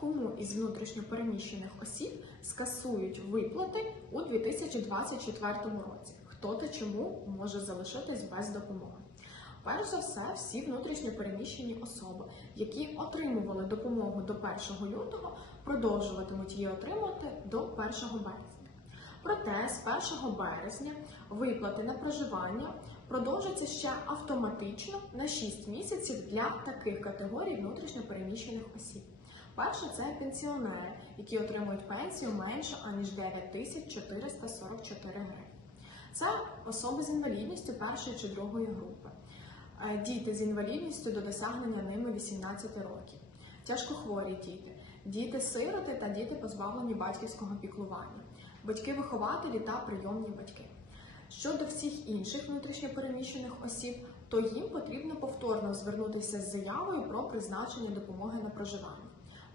кому із внутрішньопереміщених осіб скасують виплати у 2024 році. Хто та чому може залишитись без допомоги? Перш за все, всі внутрішньопереміщені особи, які отримували допомогу до 1 лютого, продовжуватимуть її отримати до 1 березня. Проте з 1 березня виплати на проживання продовжаться ще автоматично на 6 місяців для таких категорій внутрішньопереміщених осіб. Перше це пенсіонери, які отримують пенсію менше аніж 9444 гривень. Це особи з інвалідністю першої чи другої групи, Е, діти з інвалідністю до досягнення ними 18 років, тяжкохворі діти, діти-сироти та діти, позбавлені батьківського піклування, батьки-вихователі та прийомні батьки. Щодо всіх інших внутрішньопереміщених осіб, то їм потрібно повторно звернутися з заявою про призначення допомоги на проживання.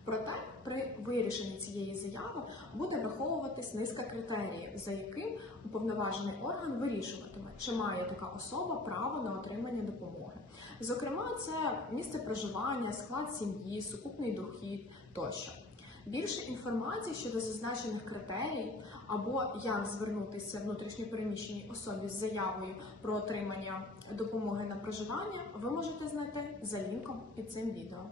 Проте при вирішенні цієї заяви буде враховуватись низка критеріїв, за яким уповноважений орган вирішуватиме, чи має така особа право на отримання допомоги. Зокрема, це місце проживання, склад сім'ї, сукупний дохід тощо. Більше інформації щодо зазначених критерій або як звернутися внутрішньопереміщеній особі з заявою про отримання допомоги на проживання, ви можете знайти за лінком під цим відео.